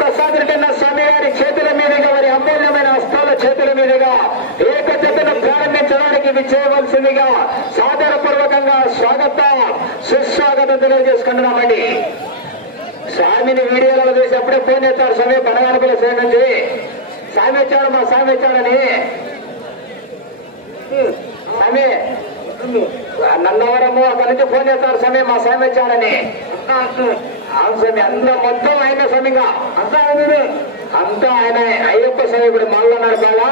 ప్రసాద్ రెడ్డి స్వామి గారి చేతుల మీదుగా వారి అమూల్యమైన హస్తాల చేతుల మీదుగా ఏకజతను ప్రారంభించడానికి విచ్చేయవలసిందిగా సాదరపూర్వకంగా స్వాగత సుస్వాగతం తెలియజేసుకుంటున్నామండి. స్వామిని వీడియోలో చూసి అప్పుడే ఫోన్ చేస్తారు స్వామి పడగానుకుల సేన నుంచి. స్వామి వచ్చాడు మా స్వామి వచ్చాడని. స్వామి నన్నవరము అక్కడి నుంచి ఫోన్ చేస్తారు స్వామి మా స్వామి వచ్చాడని. స్వామి అంత మొత్తం ఆయన స్వామిగా. అంతా అవును అంతా ఆయన అయ్యప్ప స్వామి ఇప్పుడు మళ్ళీ నడపాలా?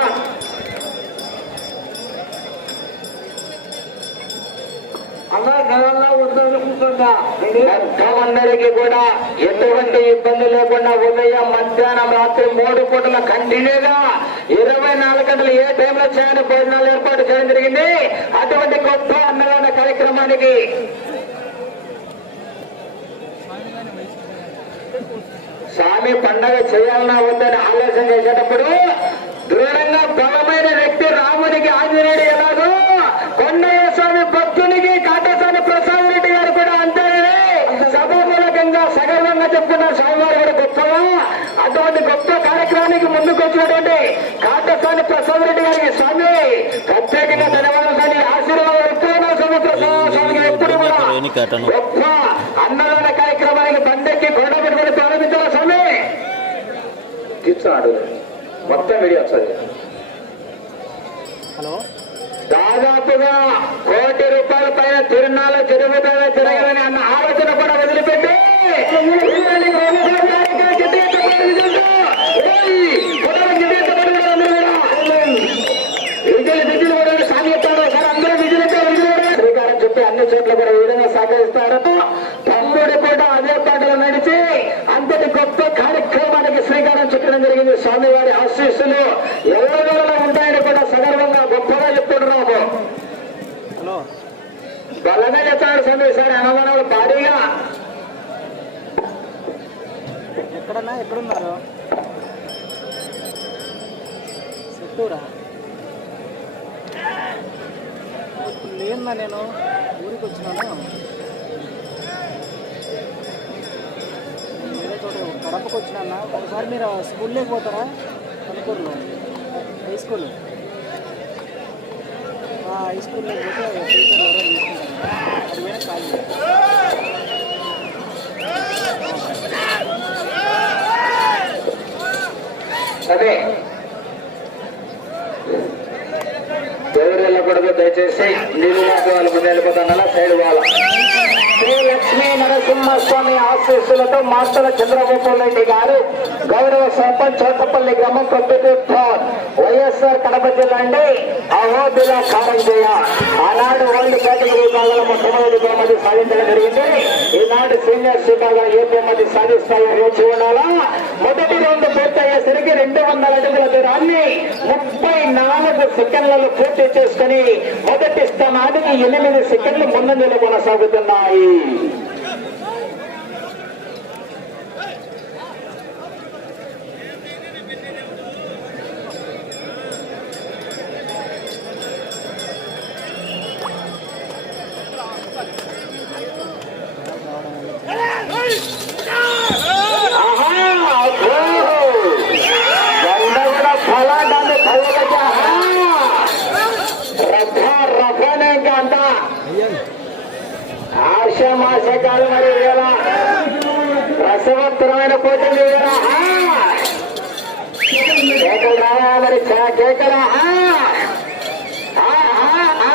మొత్తం కూడా ఎటువంటి ఇబ్బంది లేకుండా ఉదయం మధ్యాహ్నం రాత్రి మూడు పూటల కంటిన్యూగా ఇరవై నాలుగు గంటలు ఏ టైంలో చేయని భోజనాలు ఏర్పాటు చేయడం జరిగింది. అటువంటి గొప్ప అన్నదాన కార్యక్రమానికి స్వామి పండగ చేయాలన్నా వద్దని ఆలోచన చేసేటప్పుడు దృఢంగా బలమైన వ్యక్తి రామునికి ఆంజనేయుడు ఎలాగో కొండయ్య స్వామి భక్తునికి కాటస్వామి ప్రసాద్ రెడ్డి గారు కూడా అంతేనే సభామూలకంగా సగర్వంగా చెప్తున్నారు స్వామివారు కూడా గొప్పగా అటువంటి గొప్ప కార్యక్రమానికి ముందుకు వచ్చినటువంటి కాటస్వామి ప్రసాద్ రెడ్డి గారికి స్వామి ప్రత్యేకంగా ధన్యవాదాలు ఆశీర్వాదాలు ఎప్పుడైనా స్వామి ప్రసాద్ స్వామికి ఎప్పుడు కూడా గొప్ప అన్నదాన కార్యక్రమానికి బండెక్కి కొండ పెట్టుకుని ప్రారంభించాలా తీర్చున్నాడు మొత్తం వీడియో వస్తుంది. హలో? దాదాపుగా కోటి రూపాయల పైన తిరునాళ్ళు జరుగుతుందో జరగదని అన్న ఆలోచన కూడా వదిలిపెట్టి. స్వామివారి ఆశీస్సులు ఎవరిలో ఉంటాయని కూడా సగర్వంగా గొప్పగా చెప్తున్నాము బలమే చెప్తాడు స్వామి సార్ అనుమానాలు భారీగా. ఎక్కడన్నా ఎక్కడున్నారు? చెట్టూరా నేను ఊరికి వచ్చినాను కడపకు వచ్చినా ఒకసారి మీరు స్కూల్లోకి పోతారా? కనుకూరులో హై స్కూల్? హై స్కూల్లోకి పోతే టీచర్ ఎవరో తీసుకుంటారు. అది పోయినా కాల్ చేయండి. అదే ఎవరు వెళ్ళకూడదు దయచేసి నీళ్ళు మాకు వాళ్ళు ముందు వెళ్ళిపోతాను సైడ్ వాళ్ళ శ్రీ లక్ష్మీ నరసింహస్వామి ఆశీస్సులతో మాస్టర్ చంద్రబాబు రెడ్డి గారు గౌరవ సర్పంచ్ చోటపల్లి గ్రామం కొద్దితీర్థం వైఎస్ఆర్ కడప జిల్లా అండి అహోబిల కారంజయ్య. ఆనాడు వరల్డ్ కేటగిరీ విభాగంలో మొట్టమొదటి బహుమతి సాధించడం జరిగింది. ఈనాడు సీనియర్ విభాగం ఏ బహుమతి సాధిస్తాయో వేచి ఉండాలా? మొదటి రౌండ్ పూర్తయ్యేసరికి రెండు వందల అడుగుల దూరాన్ని ముప్పై నాలుగు సెకండ్లలో పూర్తి చేసుకుని మొదటి స్థానానికి ఎనిమిది సెకండ్లు ముందంజలు కొనసాగుతున్నాయి. ఆషామాష మరి ఇవాళ రసవత్తరమైన పోటీలు కేకలు రావా మరి చా- కేకలు? ఆహా! ఆహా, ఆ!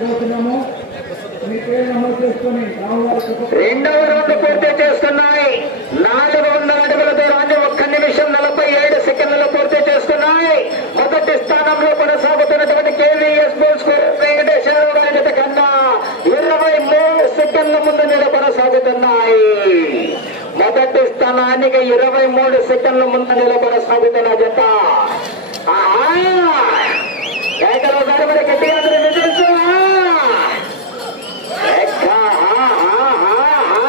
బాటలు తీసుకోండి సార్ ఇది ఆదిల్ గారు రెండవ రౌండ్ పూర్తి చేస్తున్నాయి. నాలుగు వందల అడుగుల దూరాన్ని ఒక్క నిమిషం నలభై ఏడు సెకండ్లు పూర్తి చేస్తున్నాయి. మొదటి స్థానంలో కొనసాగుతున్నటువంటి కేవీఎస్ బోల్స్ వెంకటేశ్వరరావు కన్నా ఇరవై మూడు సెకండ్ల ముందు నిలబడసాగుతున్నాయి మొదటి స్థానానికి ఇరవై మూడు సెకండ్ల ముందు నిలబడసాగుతున్న జత గారు మరి గట్టిగా అందరూ విజృంభిస్తున్నా. ఎక్క, హా, హా, హా, హా.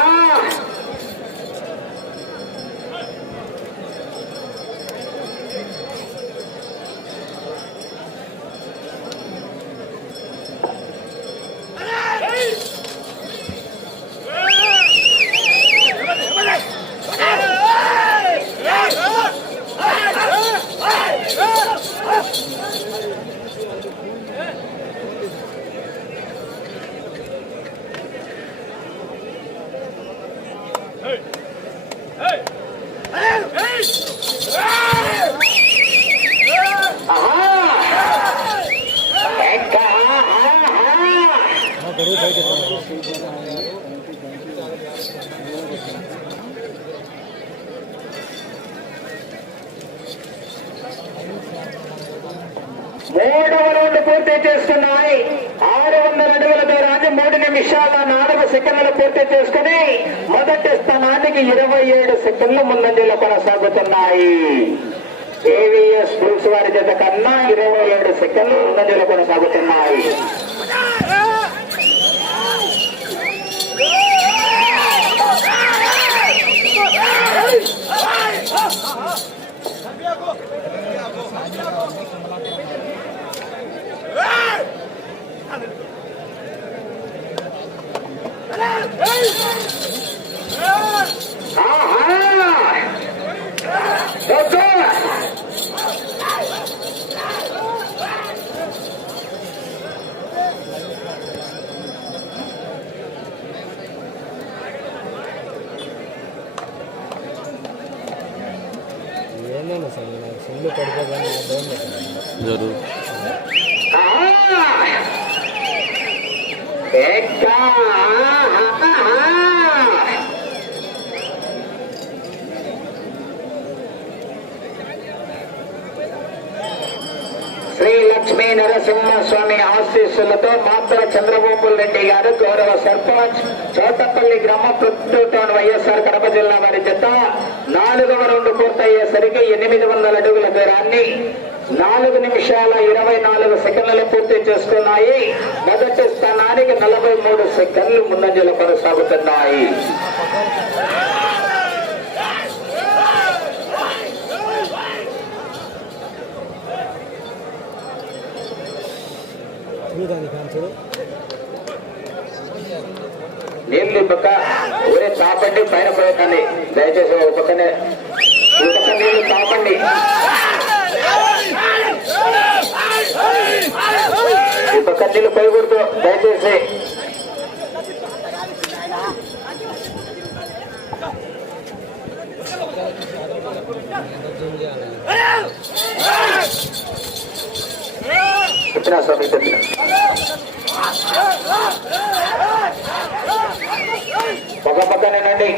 మూడవ రౌండ్ పూర్తి చేస్తున్నాయి ఆరు వందల అడుగుల దూరాన్ని మూడు నిమిషాల నాలుగు సెకండ్లు పూర్తి చేసుకుని మొదటి స్థానానికి ఇరవై ఏడు సెకండ్లు ముందంజలో కొనసాగుతున్నాయి. ఏవిఎస్ పులుసు వారి జత కన్నా ఇరవై ఏడు సెకండ్లు ముందంజలో కొనసాగుతున్నాయి. ఆహా! వద్దు! ఏమేమి సార్ నాకు సెల్లు పడిపోతుంది జరుగు ఆహా! ఎక్కా! ఆహా! శ్రీ లక్ష్మీ నరసింహస్వామి ఆశీస్సులతో మాత్ర చంద్రబాబు రెడ్డి గారు గౌరవ సర్పంచ్ చోటపల్లి గ్రామ ప్రస్తుతం వైఎస్ఆర్ కడప జిల్లా వారి జత నాలుగవ రౌండ్ పూర్తయ్యేసరికి ఎనిమిది వందల అడుగుల దూరాన్ని నాలుగు నిమిషాల ఇరవై నాలుగు సెకండ్లు పూర్తి చేసుకున్నాయి. మొదట నిమిషానికి నలభై మూడు సెకండ్లు ముందంజలు కొనసాగుతున్నాయి. నీళ్ళు పక్క ఊరే తాపండి పైన పోయకండి. దయచేసి ఒక పక్కనే ఈ పక్క తాపండి. ఈ పక్క దయచేసి. చెప్పినా స్వామి చెప్పిన. ఒక పక్కనేనండి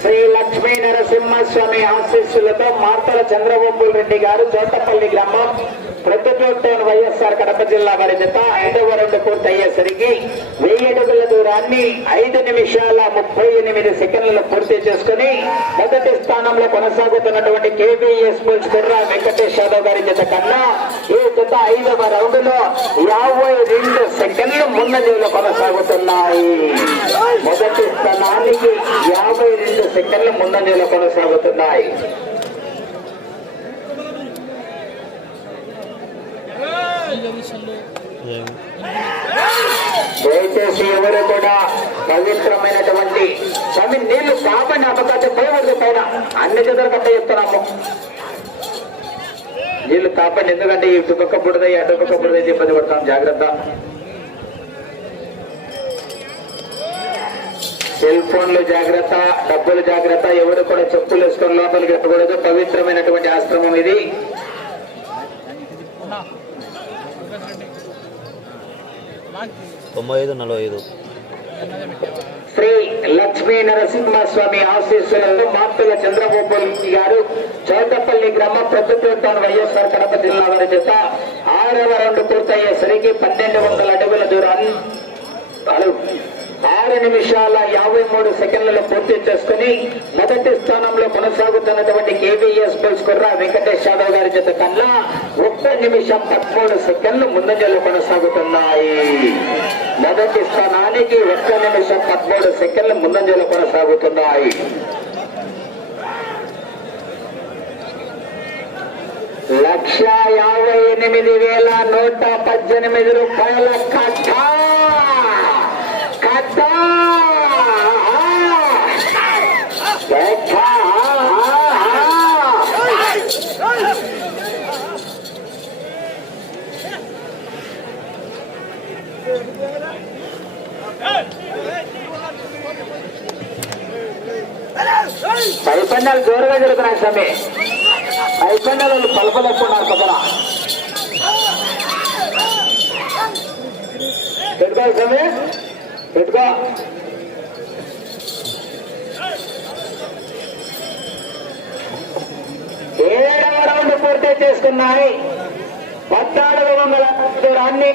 శ్రీ లక్ష్మీ నరసింహస్వామి ఆశీస్సులతో మార్తల చంద్రబాబు రెడ్డి గారు చోటపల్లి గ్రామం ప్రొద్దుటోన్ వైఎస్ఆర్ కడప జిల్లా వారి జత ఐదవ రెండు పూర్తయ్యేసరికి వెయ్యి అడుగుల దూరాన్ని ఐదు నిమిషాల ముప్పై ఎనిమిది సెకండ్లలో పూర్తి చేసుకుని మొదటి స్థానంలో కొనసాగుతున్నటువంటి కేబీఎస్ స్కూల్స్ కుర్రా వెంకటేష్ యాదవ్ గారి జత కన్నా ఈ జత ఐదవ రౌండ్లో యాభై రెండు సెకండ్లు ముందంజలో కొనసాగుతున్నాయి. మొదటి స్థానానికి యాభై రెండు సెకండ్లు ముందంజలో కొనసాగుతున్నాయి. దయచేసి ఎవరు కూడా పవిత్రమైనటువంటి స్వామి నీళ్ళు కాపండి అమ్మకాచే పోయకూడదు పైన. అన్ని జతలు కట్ట చెప్తున్నాము. నీళ్ళు కాపండి ఎందుకంటే ఈ టుపక్క బుడద ఈ అటుపక్క బుడద అయితే ఇబ్బంది పడతాం. జాగ్రత్త. సెల్ ఫోన్లు జాగ్రత్త డబ్బులు జాగ్రత్త. ఎవరు కూడా చెప్పులు వేసుకొని లోపలికి ఎట్టకూడదు పవిత్రమైనటువంటి ఆశ్రమం ఇది. తొంభై ఐదు నలభై ఐదు. శ్రీ లక్ష్మీ నరసింహస్వామి ఆశీస్సులలో మార్తుల చంద్రబాబు గారు చౌటపల్లి గ్రామ ప్రభుత్వం వైఎస్ఆర్ కడప జిల్లా వారి చేత ఆరవ రెండు పూర్తయ్యేసరికి పన్నెండు వందల అడుగుల దూరాన్ని ఆరు నిమిషాల యాభై మూడు సెకండ్లలో పూర్తి చేసుకుని మొదటి స్థానంలో కొనసాగుతున్నటువంటి కేవీఎస్ బుల్స్ కుర్ర వెంకటేష్ యాదవ్ గారి జత కన్నా ఒక్క నిమిషం పదమూడు సెకండ్లు ముందంజలో కొనసాగుతున్నాయి. మొదటి స్థానానికి ఒక్క నిమిషం పదమూడు సెకండ్లు ముందంజలో కొనసాగుతున్నాయి. లక్ష యాభై ఎనిమిది వేల నూట పద్దెనిమిది రూపాయల కథ పైపన్నాలు జోరుగా జరుగుతున్నాయి స్వామి. పైపన్నాలు పలపలేకున్నారు పక్కన. పెట్టుకో స్వామి? పెట్టుకో. ఏడవ రౌండ్ పూర్తి చేసుకున్నాయి. పద్నాలుగు వందల దూరాన్ని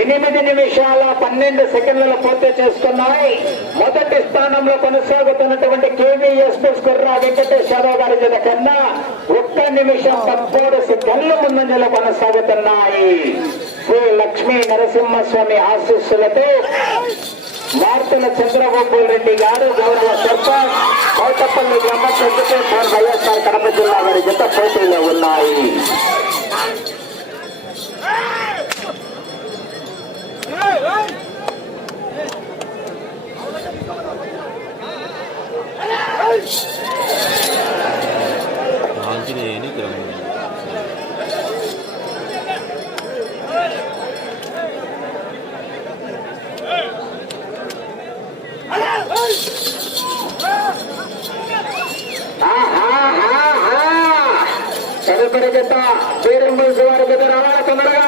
ఎనిమిది నిమిషాల పన్నెండు సెకండ్లలో పూర్తి చేసుకున్నాయి. మొదటి స్థానంలో కొనసాగుతున్నటువంటి కేవీఎస్ కుర్రా వెంకటేష్ యాదవ్ గారి జత కన్నా ఒక్క నిమిషం పదమూడు సెకండ్ల ముందంజలో కొనసాగుతున్నాయి. శ్రీ లక్ష్మీ నరసింహస్వామి ఆశీస్సులతో వార్తల చంద్రబాబు రెడ్డి గారు గౌరవ సర్పంచ్ కోటపల్లి గ్రామ వెంకటేశ్వర వైఎస్ఆర్ కడప జిల్లా వారి జత పోటీలో ఉన్నాయి Hey! తదుపరి బీరం బుల్స్ వారి జత రావాలా తొందరగా.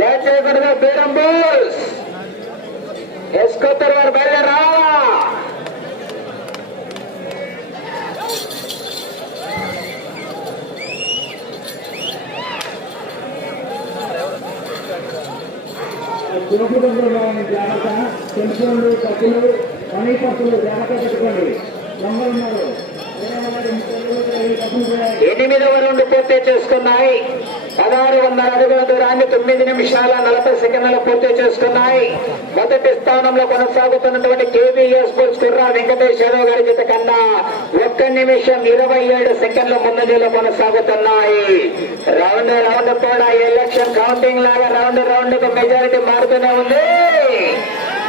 లేట్ చేయకుండా బీరం బుల్స్. ఎస్కొత్తరు వారు బయలుదేరా తిరుపతిలోని జాగ్రత్త సెల్ఫోన్లు తప్పులు పని పప్పులు జాగ్రత్త పెట్టుకోండి. దొంగలు ఉన్నారు వేరే వారి ముక్కలు, ఈ తప్పులు కూడా ఎనిమిదవ రౌండ్ పూర్తి చేసుకున్నాయి? పదహారు వందల అడుగుల దూరాన్ని తొమ్మిది నిమిషాల నలభై సెకండ్లు పూర్తి చేసుకున్నాయి. మొదటి స్థానంలో కొనసాగుతున్నటువంటి కేవీఎస్ బుల్స్ కుర్రా వెంకటేశ్వరరావు గారి జత కన్నా ఒక్క నిమిషం ఇరవై ఏడు సెకండ్ల ముందంజలో కొనసాగుతున్నాయి. రౌండ్ రౌండ్ కూడా ఎలక్షన్ కౌంటింగ్ లాగా రౌండ్ రౌండ్కు మెజారిటీ మారుతూనే ఉంది.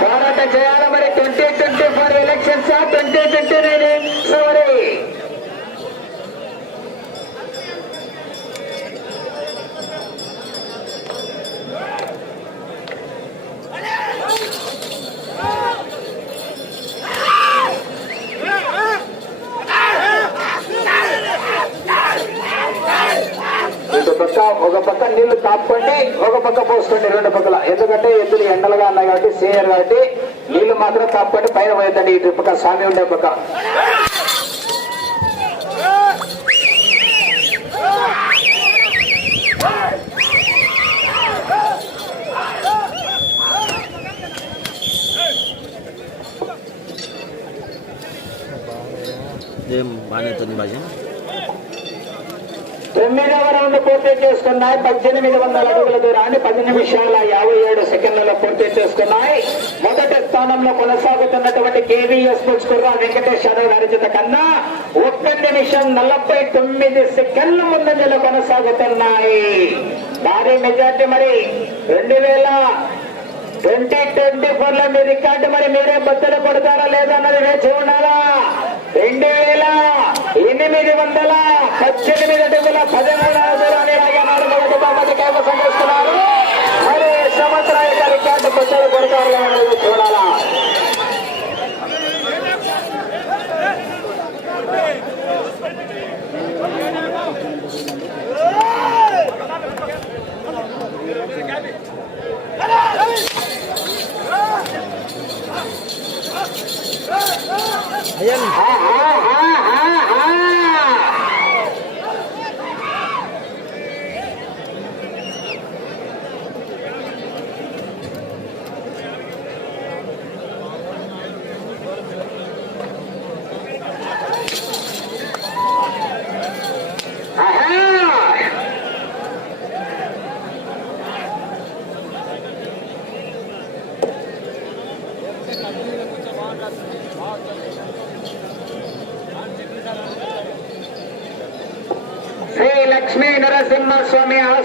పోరాటం చేయాలి మరి. Twenty twenty four elections twenty twenty nine sorry ఇటు పక్క ఒక పక్క నీళ్ళు తాపుకోండి ఒక పక్క పోసుకోండి రెండు పక్కల. ఎందుకంటే ఎద్దులు ఎండలుగా ఉన్నాయి కాబట్టి సేయరు కాబట్టి నీళ్ళు మాత్రం తాపుకోండి పైన పోయేదండి ఇటు పక్క స్వామి ఉండే పక్క ఏం బాగానే అవుతుంది భాష తొమ్మిదవ రౌండ్ పూర్తి చేసుకున్నాయి. పద్దెనిమిది వందల అడుగుల దూరాన్ని పది నిమిషాల యాభై ఏడు సెకండ్లలో పూర్తి చేసుకున్నాయి. మొదటి స్థానంలో కొనసాగుతున్నటువంటి కేవీఎస్ పుచ్చుకుర్రా వెంకటేష్ యాదవ్ గారి కన్నా ఒక్క నిమిషం నలభై తొమ్మిది సెకండ్ల ముందంజలో కొనసాగుతున్నాయి. భారీ మెజార్టీ మరి. రెండు వేల ట్వంటీ ట్వంటీ ఫోర్లో మీ రికార్డు మరి మీరే బద్దలు కొడతారా లేదా అన్నది వేచి ఉండాలా? రెండు వేల ఎనిమిది వందల పద్దెనిమిది అడుగుల పదిహేను దూరాన్ని రాయనాడు మొదటి బహుమతి కైవసం చేస్తున్నారు మరి ఈ సంవత్సరం యొక్క రికార్డు బద్దలు కొడతారు లేదా అన్నది వేచి చూడాలా హా, హా, హా, హా, హా.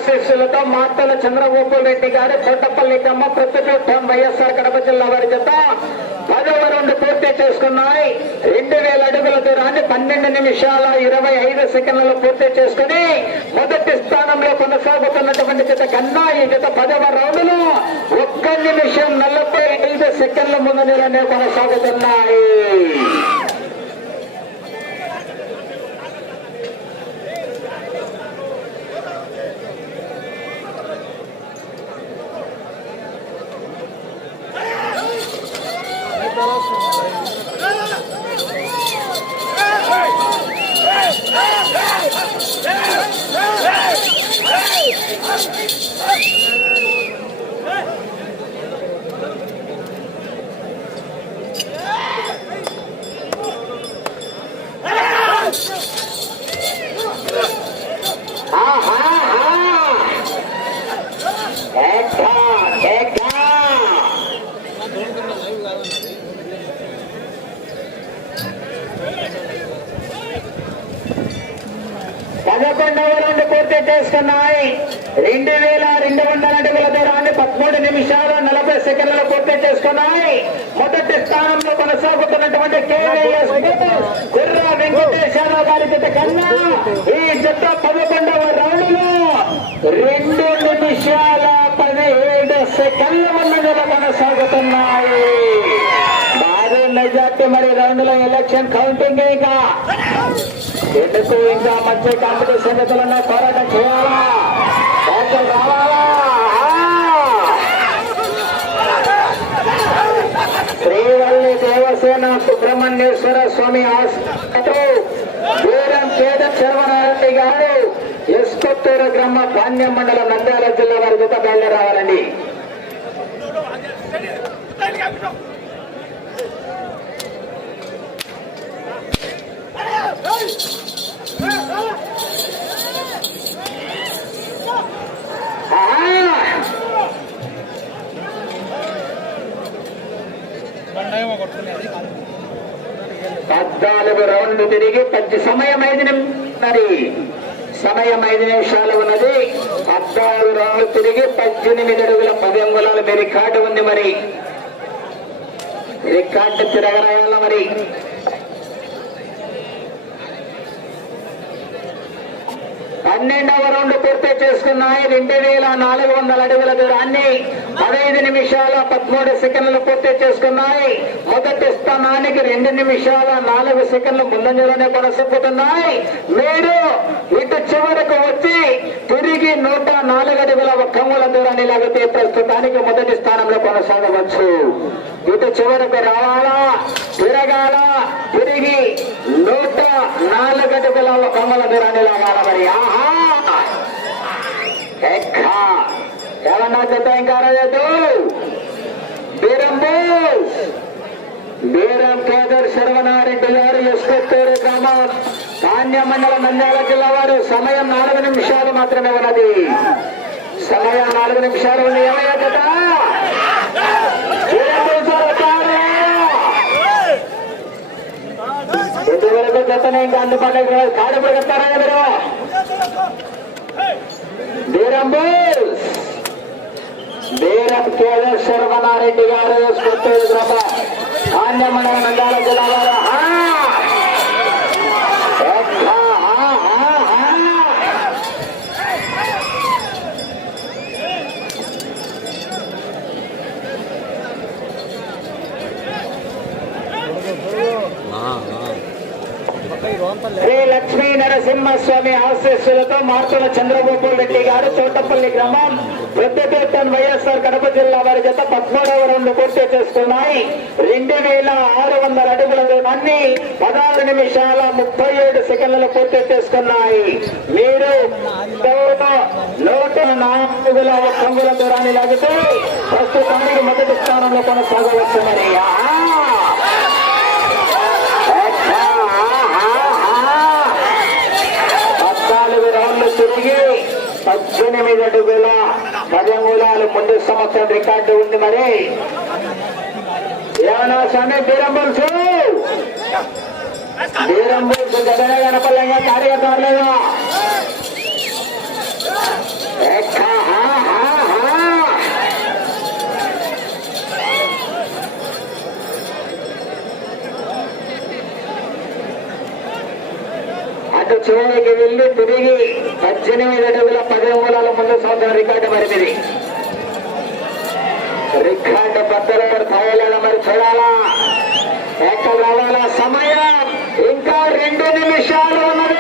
నరసింహస్వామి ఆశీస్సులతో మాతల చంద్రబాబు రెడ్డి గారు తోటపల్లి కమ్మ ప్రతిపక్షం వైఎస్ఆర్ కడప జిల్లా వారి చేత పదవ రెండు పూర్తి చేసుకున్నాయి. రెండు వేల అడుగుల దూరాన్ని పన్నెండు నిమిషాల ఇరవై ఐదు సెకండ్లలో పూర్తి చేసుకుని మొదటి స్థానంలో కొనసాగుతున్నటువంటి జత కన్నా ఈ జత పదవ రౌండ్లు ఒక్క నిమిషం నలభై ఐదు సెకండ్ల ముందు నిలనే కొనసాగుతున్నాయి. పదకొండవ పూర్తి చేసుకున్నాయి. రెండు వేల రెండు వందల అడుగుల దూరాన్ని పదమూడు నిమిషాలు నలభై సెకండ్లలో పూర్తి చేసుకున్నాయి. మొదటి స్థానంలో కొనసాగుతున్నటువంటి కేవీఎస్ గుర్ర వెంకటేశ్వరరావు గారి జత కన్నా ఈ జత పదకొండవ రౌండ్లో రెండు నిమిషాల పదిహేడు సెకండ్ల ముందుగా కొనసాగుతున్నాయి. భారీ మెజార్టీ మరి రౌండ్లో ఎలక్షన్ కౌంటింగ్ ఇంకా. ఎందుకు ఇంకా మంచి కాంపిటీషన్ నిధులన్నా పోరాటం చేయాలా? బ్యాట్లు రావాలా? శ్రీవల్లి దేవసేన సుబ్రహ్మణ్యేశ్వర స్వామి వీరం దూరం కేద గారు ఎస్కొత్తూరు గ్రామ ధాన్యం మండలం నంద్యాల జిల్లా వారి జత బయలుదేరి పద్నాలుగు రౌండ్లు తిరిగి పది సమయం ఐదు నిమిషాలు సమయం ఐదు నిమిషాలు ఉన్నది. పద్నాలుగు రౌండ్లు తిరిగి పద్దెనిమిది అడుగుల పది అంగుళాలు మీ రికార్డు ఉంది మరి. రికార్డు తిరగరాయాల మరి. పన్నెండవ రౌండ్ పూర్తి చేసుకున్నాయి. రెండు వేల నాలుగు వందల అడుగుల దూరాన్ని పదహైదు నిమిషాల పదమూడు సెకండ్లు పూర్తి చేసుకున్నాయి. మొదటి స్థానానికి రెండు నిమిషాల నాలుగు సెకండ్లు ముందంజలోనే కొనసాగుతున్నాయి. మీరు ఇటు చివరకు వచ్చి తిరిగి నూట నాలుగు అడుగుల ఒక్కముల దూరాన్ని లాగితే ప్రస్తుతానికి మొదటి స్థానంలో కొనసాగవచ్చు. ఇటు చివరకు రావాలా? తిరగాల? తిరిగి నూట నాలుగు అడుగుల ఒక్కముల దూరాన్ని లాగాల మరి? ఆహా! ఏమన్నా చెప్తా ఇంకా రాలేదు? బీరంబు బీరం కేదర్ శర్వనారెడ్డి గారు ఎస్కొత్తూరు గ్రామం ధాన్య మండలం నంద్యాల జిల్లా వారు. సమయం నాలుగు నిమిషాలు మాత్రమే ఉన్నది. సమయం నాలుగు నిమిషాలు ఉంది. ఏమయ్యా జత? ఇంతవరకు జతనే ఇంకా అందుబాటులోకి రాదు. కాడు పడుతారా మీరు? బీరంబు బీరం కేదర్ శర్మనారెడ్డి గారు వేసుకొత్తూరు గ్రామం. ధాన్య నంద్యాల జిల్లా వారు శ్రీ లక్ష్మీ నరసింహస్వామి ఆశీస్సులతో మార్తల చంద్రబాబు రెడ్డి గారు తోటపల్లి గ్రామం. పెద్దపేటన్ వైఎస్ఆర్ కడప జిల్లా వారి జత పద్మూడవ రెండు పూర్తి చేసుకున్నాయి. రెండు వేల ఆరు వందల అడుగుల దూరాన్ని పదహారు నిమిషాల ముప్పై ఏడు సెకండ్లు పూర్తి చేసుకున్నాయి. మీరు నూట నాలుగుల ఒక్కంగుల దూరాన్ని లాగితే ప్రస్తుతానికి మొదటి స్థానంలో కొనసాగవచ్చునరి పద్నాలుగు రౌండ్లు తిరిగి పద్దెనిమిది అడుగుల పదమూలాలు ముందు సంవత్సరం రికార్డు ఉంది మరి. ఏమన్నా స్వామి బీరంబుల్సు బీరంబుల్సు గదన కనపల్లంగా కార్యకర్తలేదా అటు చివరికి వెళ్ళి తిరిగి పద్దెనిమిది అడుగుల పది మూలాల ముందు సంవత్సరం రికార్డు మరిమిది రికార్డు పద్దెనిమిది తాయలేదా మరి చూడాలా ఎక్కడ రావాలా సమయం ఇంకా రెండు నిమిషాలు ఉన్నది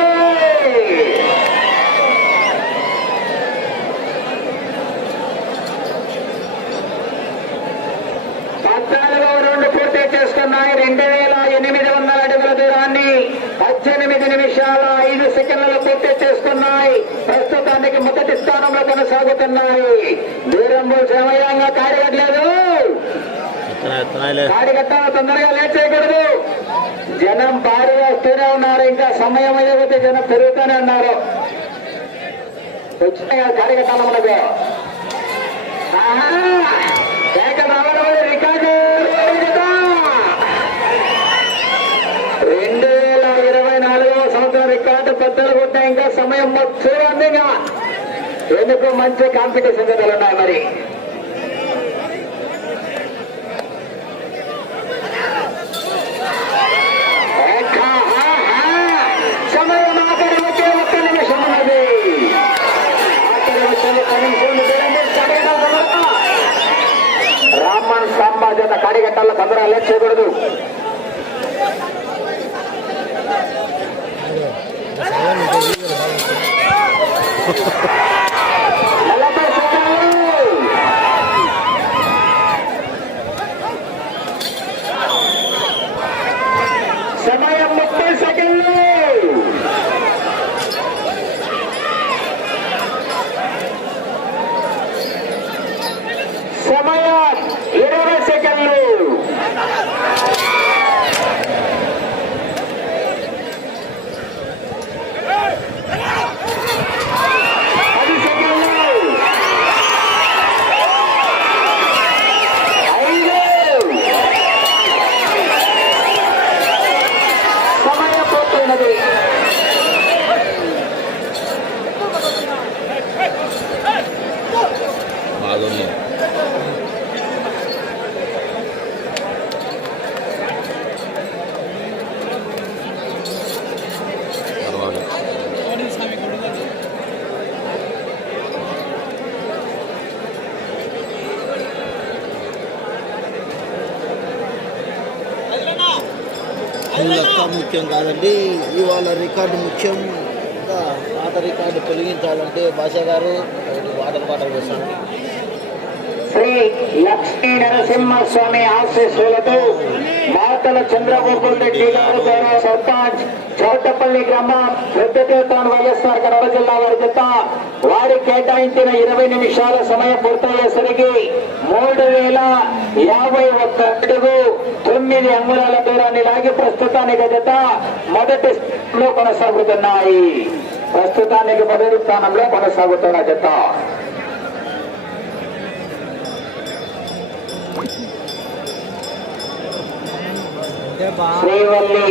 పద్నాలుగో రెండు పూర్తి చేసుకున్నాయి రెండు వేల ఎనిమిది వందల అడుగుల దూరాన్ని పద్దెనిమిది నిమిషాల ఐదు సెకండ్ల పూర్తి చేసుకున్నాయి ప్రస్తుతానికి మొదటి స్థానంలో కొనసాగుతున్నాయి. దూరం సమయంగా కాడగట్లేదు కాడిగట్టాల తొందరగా లేట్ చేయకూడదు. జనం భారీగా వస్తూనే ఉన్నారు. ఇంకా సమయం అయ్యకపోతే జనం పెరుగుతూనే ఉన్నారు. వచ్చినాయి కాడిగట్టాల మనకు? రికార్డు కదా. రెండు వేల ఇరవై నాలుగవ సంవత్సరం పెద్దలు బద్దలు ఇంకా సమయం చూడండి ఇంకా ఎందుకు మంచి కాంపిటీషన్ జతలు ఉన్నాయి మరి ఏకా, హా, హా. సమయం ఆఖరి వచ్చే ఒక్క నిమిషం ఉన్నది ఆఖరి వచ్చే ఒక్క నిమిషం ఉంది. చూడండి, కడిగట్టాల తొందరగా. రామన్ సాంబా జత కడిగట్టాల తొందరగా లేట్ చేయకూడదు నలభై సెకండ్లు సమయం ముప్పై సెకండ్లు సమయం ఇరవై సెకండ్లు పది సెకండ్లు ఐదు సమయం పోతున్నది బాగుంది పర్వాలేదు లెక్క ముఖ్యం ఇవాళ రికార్డు ముఖ్యం ఇంకా పాత రికార్డు తొలగించాలంటే భాష గారు వాటర్ వాటర్ వేసాను శ్రీ లక్ష్మీ నరసింహస్వామి ఆశీస్సులతో మాతల చంద్రగోకుల్ రెడ్డి గారు ద్వారా సర్పంచ్ చౌటపల్లి గ్రామం పెద్దతీర్థం వైఎస్ఆర్ కడప జిల్లా వారి చేత వారి కేటాయించిన ఇరవై నిమిషాల సమయం పూర్తయ్యేసరికి మూడు వేల యాభై ఒక్క అడుగు తొమ్మిది అంగుళాల దూరాన్ని లాగి ప్రస్తుతానికి జత మొదటి స్థానంలో కొనసాగుతున్నాయి. ప్రస్తుతానికి మొదటి స్థానంలో కొనసాగుతున్న జత శ్రీవల్లి